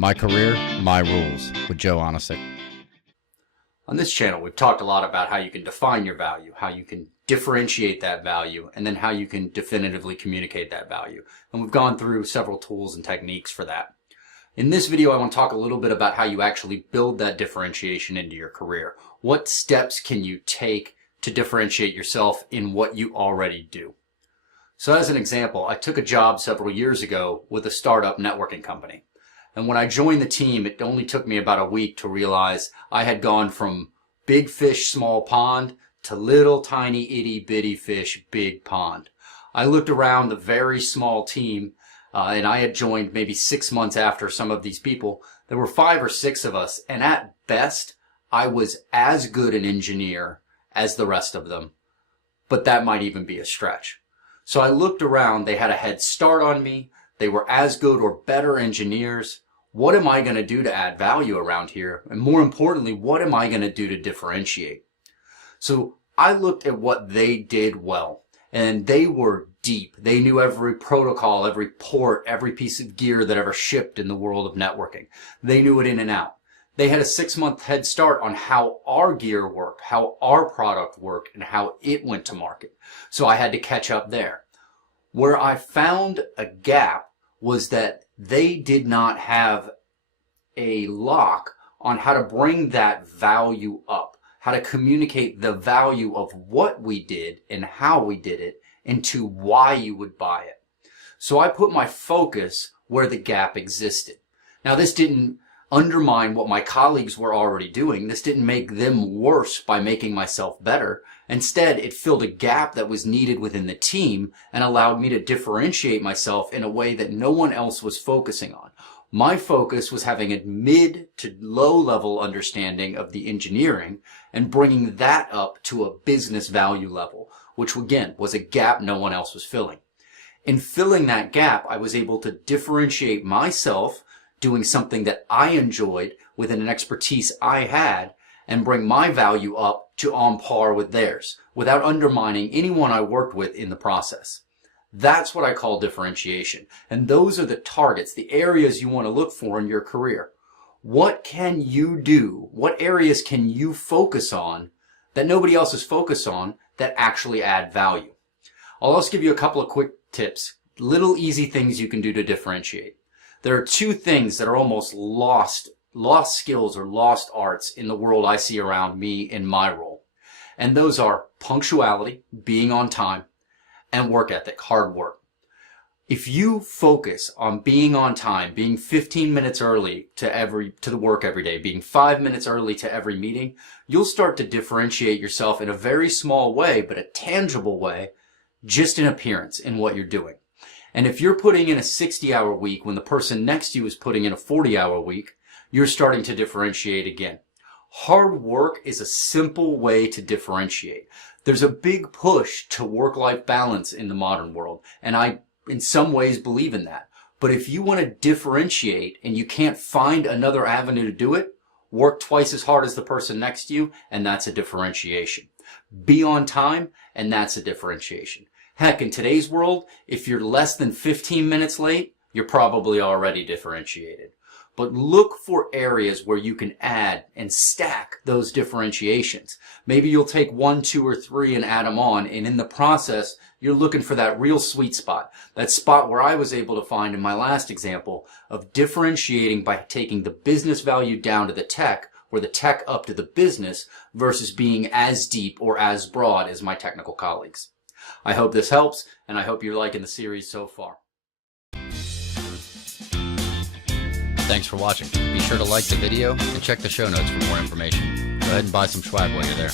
My Career, My Rules with Joe Onisick. On this channel, we've talked a lot about how you can define your value, how you can differentiate that value, and then how you can definitively communicate that value. And we've gone through several tools and techniques for that. In this video, I want to talk a little bit about how you actually build that differentiation into your career. What steps can you take to differentiate yourself in what you already do? So as an example, I took a job several years ago with a startup networking company. And when I joined the team, it only took me about a week to realize I had gone from big fish, small pond to little tiny itty bitty fish, big pond. I looked around the very small team and I had joined maybe 6 months after some of these people. There were 5 or 6 of us, and at best, I was as good an engineer as the rest of them, but that might even be a stretch. So I looked around, they had a head start on me, they were as good or better engineers. What am I going to do to add value around here? And more importantly, what am I going to do to differentiate? So I looked at what they did well, and they were deep. They knew every protocol, every port, every piece of gear that ever shipped in the world of networking. They knew it in and out. They had a 6-month head start on how our gear worked, how our product worked, and how it went to market. So I had to catch up there. Where I found a gap was that they did not have a lock on how to bring that value up, how to communicate the value of what we did and how we did it into why you would buy it. So I put my focus where the gap existed. Now, this didn't undermine what my colleagues were already doing. This didn't make them worse by making myself better. Instead, it filled a gap that was needed within the team and allowed me to differentiate myself in a way that no one else was focusing on. My focus was having a mid to low level understanding of the engineering and bringing that up to a business value level, which again was a gap no one else was filling. In filling that gap, I was able to differentiate myself doing something that I enjoyed within an expertise I had and bring my value up to on par with theirs without undermining anyone I worked with in the process. That's what I call differentiation. And those are the targets, the areas you want to look for in your career. What can you do? What areas can you focus on that nobody else is focused on that actually add value? I'll also give you a couple of quick tips, little easy things you can do to differentiate. There are 2 things that are almost lost skills or lost arts in the world I see around me in my role. And those are punctuality, being on time, and work ethic, hard work. If you focus on being on time, being 15 minutes early to the work every day, being 5 minutes early to every meeting, you'll start to differentiate yourself in a very small way, but a tangible way, just in appearance in what you're doing. And if you're putting in a 60-hour week when the person next to you is putting in a 40-hour week, you're starting to differentiate again. Hard work is a simple way to differentiate. There's a big push to work-life balance in the modern world, and I, in some ways, believe in that. But if you want to differentiate and you can't find another avenue to do it, work twice as hard as the person next to you, and that's a differentiation. Be on time, and that's a differentiation. Heck, in today's world, if you're less than 15 minutes late, you're probably already differentiated. But look for areas where you can add and stack those differentiations. Maybe you'll take 1, 2, or 3 and add them on, and in the process, you're looking for that real sweet spot. That spot where I was able to find in my last example of differentiating by taking the business value down to the tech, or the tech up to the business, versus being as deep or as broad as my technical colleagues. I hope this helps, and I hope you're liking the series so far. Thanks for watching. Be sure to like the video and check the show notes for more information. Go ahead and buy some swag while you're there.